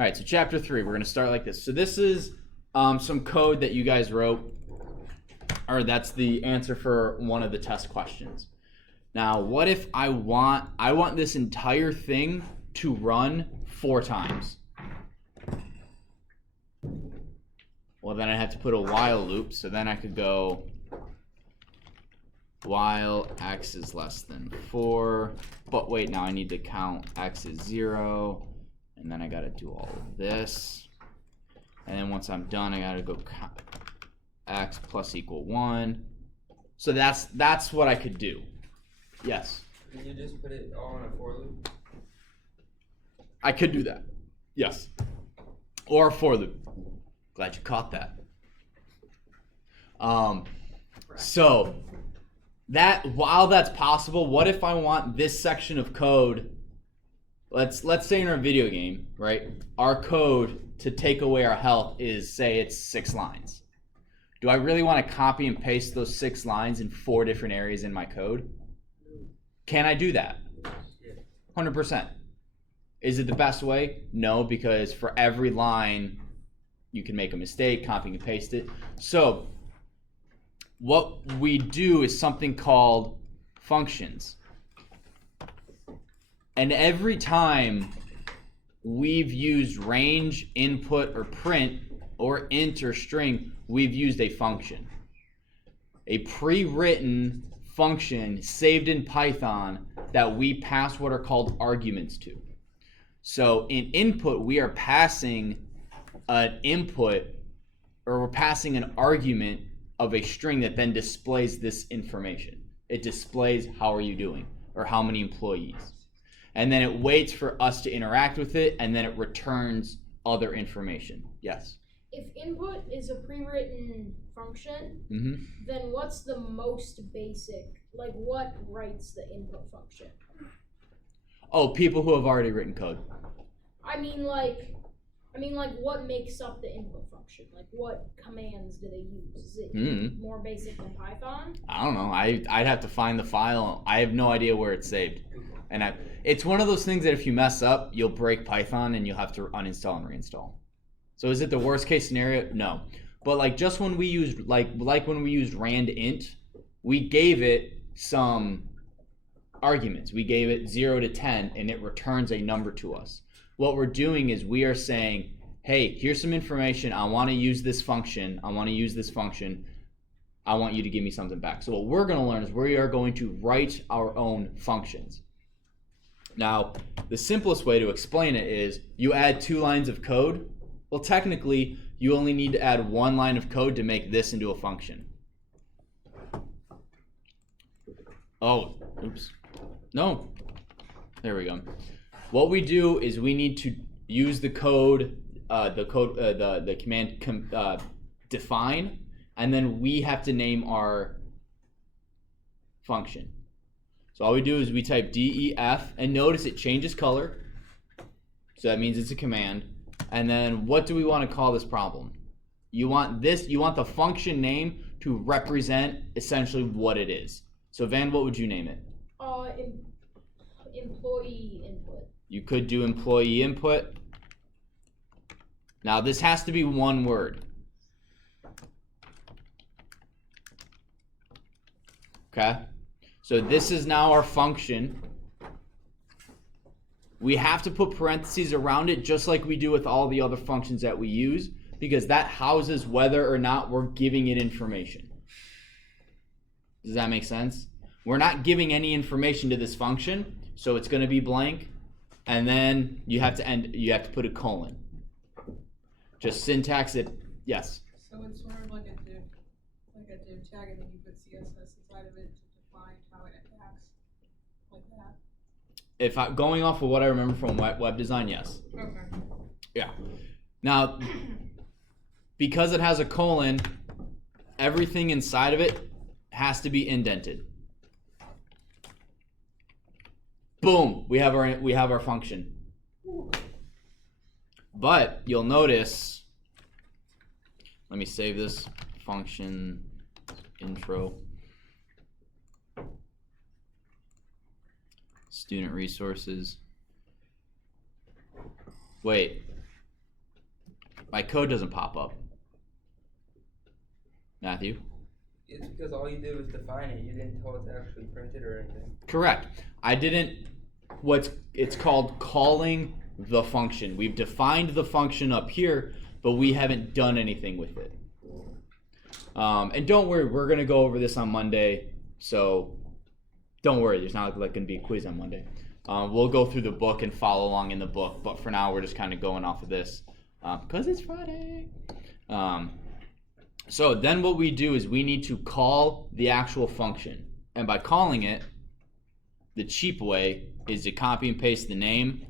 All right, so chapter 3, we're going to start like this. So this is some code that you guys wrote, or that's the answer for one of the test questions. Now, what if I want this entire thing to run 4 times? Well, then I have to put a while loop, so then I could go while x is less than 4, but wait, now I need to count x is 0, and then I gotta do all of this, and then once I'm done, I gotta go count x plus equal 1. So that's what I could do. Yes? Can you just put it all in a for loop? I could do that. Yes. Or a for loop. Glad you caught that. So that while that's possible, what if I want this section of code? Let's say in our video game, right? Our code to take away our health is, say, it's 6 lines. Do I really want to copy and paste those 6 lines in 4 different areas in my code? Can I do that? 100%. Is it the best way? No, because for every line, you can make a mistake, copy and paste it. So what we do is something called functions. And every time we've used range, input, or print, or int or string, we've used a function. A pre-written function saved in Python that we pass what are called arguments to. So in input, we are passing an input, or we're passing an argument of a string that then displays this information. It displays how are you doing, or how many employees. And then it waits for us to interact with it, and then it returns other information. Yes? If input is a pre-written function, then what's the most basic, like what writes the input function? Oh, people who have already written code. I mean like what makes up the input function? Like what commands do they use? Is it more basic than Python? I don't know. I'd have to find the file. I have no idea where it's saved. And it's one of those things that if you mess up, you'll break Python and you'll have to uninstall and reinstall. So is it the worst case scenario? No. But like just when we used like when we used rand int, we gave it some arguments. We gave it 0 to 10 and it returns a number to us. What we're doing is we are saying, hey, here's some information. I want to use this function. I want you to give me something back. So what we're going to learn is we are going to write our own functions. Now, the simplest way to explain it is you add 2 lines of code. Well, technically, you only need to add 1 line of code to make this into a function. Oh, oops. No. There we go. What we do is we need to use the command define, and then we have to name our function. So all we do is we type def, and notice it changes color. So that means it's a command. And then what do we want to call this problem? You want the function name to represent essentially what it is. So Van, what would you name it? Employee input. You could do employee input. Now this has to be 1 word. Okay? So this is now our function. We have to put parentheses around it just like we do with all the other functions that we use, because that houses whether or not we're giving it information. Does that make sense? We're not giving any information to this function, so it's going to be blank, and then you have to put a colon. Just syntax it. Yes. So it's sort of like a div tag, and then you put CSS inside of it to define how it acts, like that. If I'm going off of what I remember from web design, yes. Okay. Yeah. Now, because it has a colon, everything inside of it has to be indented. Boom, we have our function. But you'll notice, let me save this function intro. Student resources. Wait, My code doesn't pop up. Matthew? It's because all you did was define it. You didn't tell it to actually print it or anything. Correct. I didn't. It's called calling the function. We've defined the function up here, but we haven't done anything with it. And don't worry, we're gonna go over this on Monday. So don't worry, there's not like gonna be a quiz on Monday. We'll go through the book and follow along in the book, but for now we're just kind of going off of this because it's Friday. So then what we do is we need to call the actual function, and by calling it, the cheap way is to copy and paste the name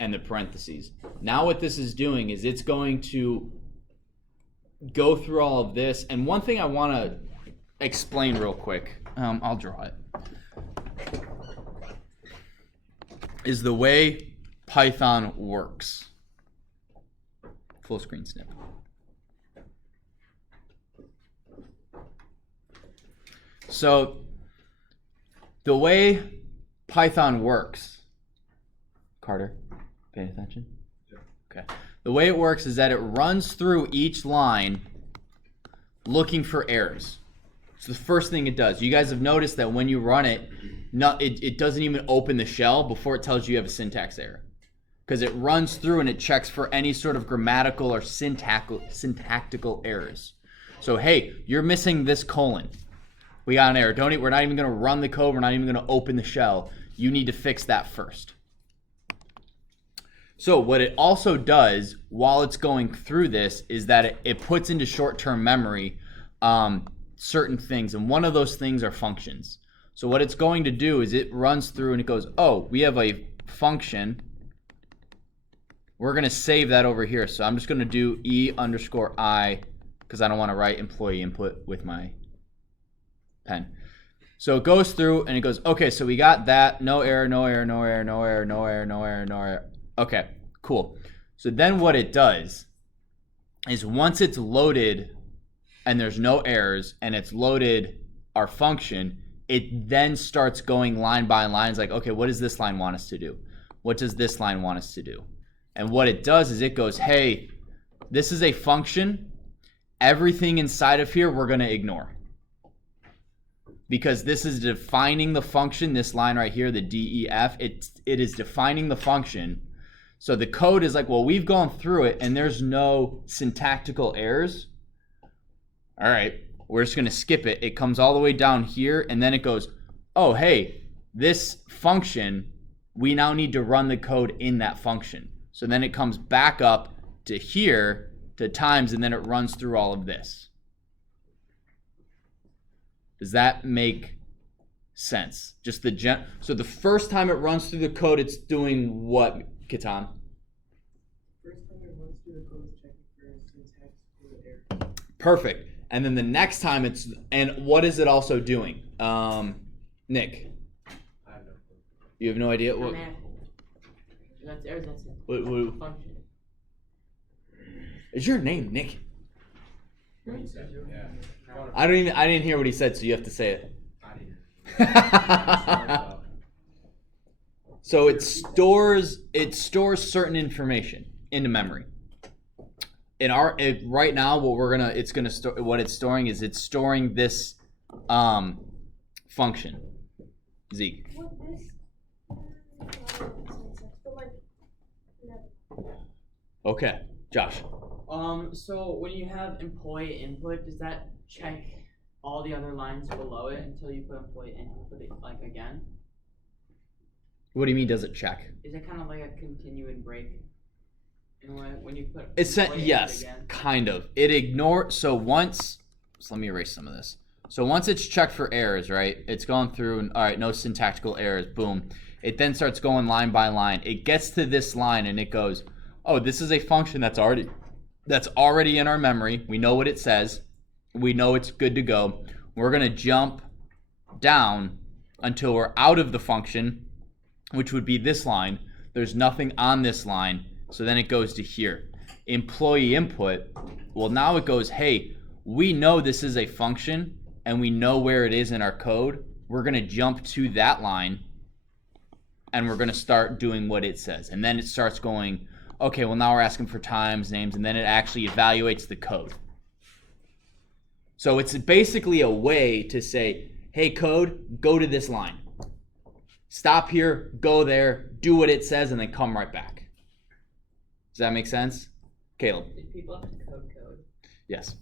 and the parentheses. Now what this is doing is it's going to go through all of this, and one thing I want to explain real quick, I'll draw it, is the way Python works. Full screen snip. So the way Python works, Carter, paying attention? Yeah. Okay. The way it works is that it runs through each line looking for errors. It's the first thing it does. You guys have noticed that when you run it, it doesn't even open the shell before it tells you have a syntax error. Because it runs through and it checks for any sort of grammatical or syntactical errors. So, hey, you're missing this colon. We got an error. We're not even going to run the code. We're not even going to open the shell. You need to fix that first. So what it also does while it's going through this is that it puts into short-term memory certain things. And one of those things are functions. So what it's going to do is it runs through and it goes, oh, we have a function. We're going to save that over here. So I'm just going to do E_I because I don't want to write employee input with my pen. So it goes through and it goes, okay, so we got that. No error, no error, no error, no error, no error, no error, no error. Okay, cool. So then what it does is once it's loaded and there's no errors and it's loaded our function, it then starts going line by line. It's like, okay, what does this line want us to do? What does this line want us to do? And what it does is it goes, hey, this is a function. Everything inside of here we're going to ignore. Because this is defining the function, this line right here, the DEF, it is defining the function. So the code is like, well, we've gone through it and there's no syntactical errors. All right, we're just going to skip it. It comes all the way down here and then it goes, oh, hey, this function, we now need to run the code in that function. So then it comes back up to here, to times, and then it runs through all of this. Does that make sense? Just so the first time it runs through the code, it's doing what, Kitan? First time it runs through the code, it's checking for syntactical error. Perfect. And then the next time and what is it also doing? Nick? I have no clue. You have no idea? What? That's errors, that's it. What Function. Is your name Nick? Yeah. I didn't hear what he said, so you have to say it. So it stores certain information into memory. Right now, what it's storing is it's storing this function. Zeke. Okay, Josh. So when you have employee input, does that check all the other lines below it until you put employee input it like again? What do you mean? Does it check? Is it kind of like a continuing break? In a way, when you put It's yes, again? kind of. It ignores. So let me erase some of this. So once it's checked for errors, right? It's gone through and all right, no syntactical errors. Boom. It then starts going line by line. It gets to this line and it goes, oh, this is a function that's already in our memory. We know what it says. We know it's good to go. We're going to jump down until we're out of the function, which would be this line. There's nothing on this line, so then it goes to here. Employee input, well, now it goes, hey, we know this is a function, and we know where it is in our code. We're going to jump to that line, and we're going to start doing what it says. And then it starts going, okay, well now we're asking for times, names, and then it actually evaluates the code. So it's basically a way to say, hey code, go to this line. Stop here, go there, do what it says, and then come right back. Does that make sense? Caleb? Did people have to code? Yes.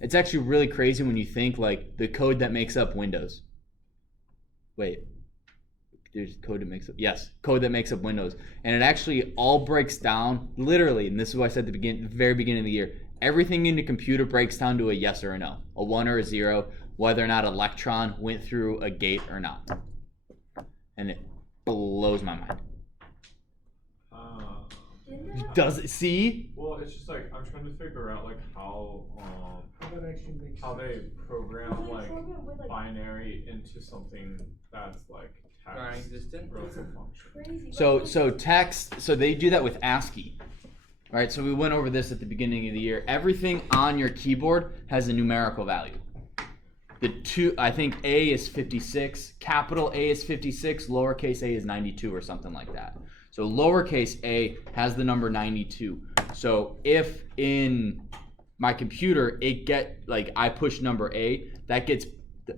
It's actually really crazy when you think like the code that makes up Windows. Wait. There's code that makes up, yes, code that makes up Windows. And it actually all breaks down, literally, and this is what I said at the very beginning of the year, everything in the computer breaks down to a yes or a no, a 1 or a 0, whether or not Electron went through a gate or not. And it blows my mind. Does it, see? Well, it's just like, I'm trying to figure out like how they program like binary into something that's like text non-existent. relative function. So text, so they do that with ASCII. All right, so we went over this at the beginning of the year. Everything on your keyboard has a numerical value. I think A is 56, capital A is 56, lowercase a is 92 or something like that. So lowercase a has the number 92. So if in my computer I push number A, that gets the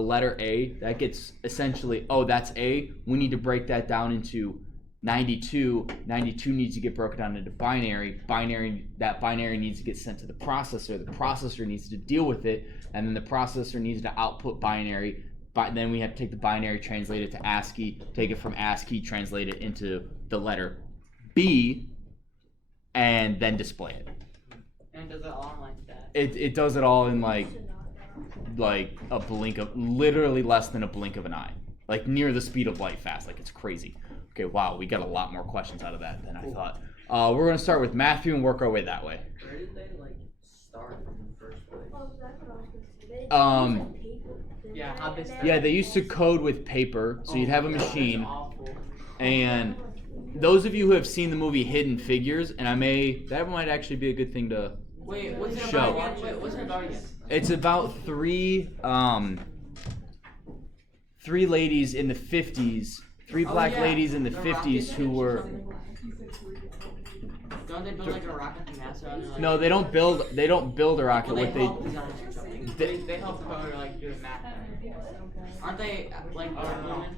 letter A, that gets essentially, oh, that's A. We need to break that down into 92. 92 needs to get broken down into binary. That binary needs to get sent to the processor. The processor needs to deal with it, and then the processor needs to output binary. But then we have to take the binary, translate it to ASCII, take it from ASCII, translate it into the letter B, and then display it. And does it all like that? It does it all in like a blink of, literally less than a blink of an eye. Like near the speed of light fast. Like it's crazy. Okay, wow, we got a lot more questions out of that than I thought. We're gonna start with Matthew and work our way that way. Where did they like start in the first place? Yeah, how they start? Yeah, they used to code with paper, so you'd have a machine. That's awful. And those of you who have seen the movie Hidden Figures, and that might actually be a good thing to Wait, what's it show. about again? Wait, what's it about again? It's about three ladies in the 50s, black yeah, ladies in the the 50s who were. Don't they build like a rocket from NASA? And like, No, they don't build a rocket. well, What they they help design or something. They help code or like do the math. Aren't they like women?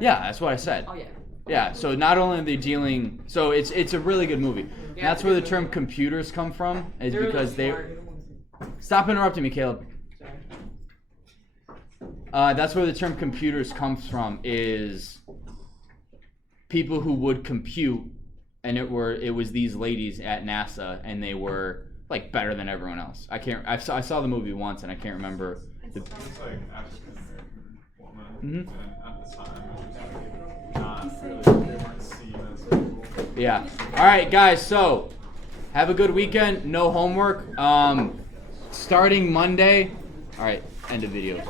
Yeah, that's what I said. Oh yeah. Yeah, so not only are they dealing, so it's a really good movie. And Yeah, that's where the it's a term good computers come from, is They're really because they. smart. Stop interrupting me, Caleb. Sorry. That's where the term computers comes from, is people who would compute, and it was these ladies at NASA, and they were like better than everyone else. I saw the movie once, and I can't remember. It's like African American woman, Mhm. and at the time it was like not really, they weren't seen as equal. Yeah. All right, guys. So have a good weekend. No homework. Starting Monday. All right. End of video.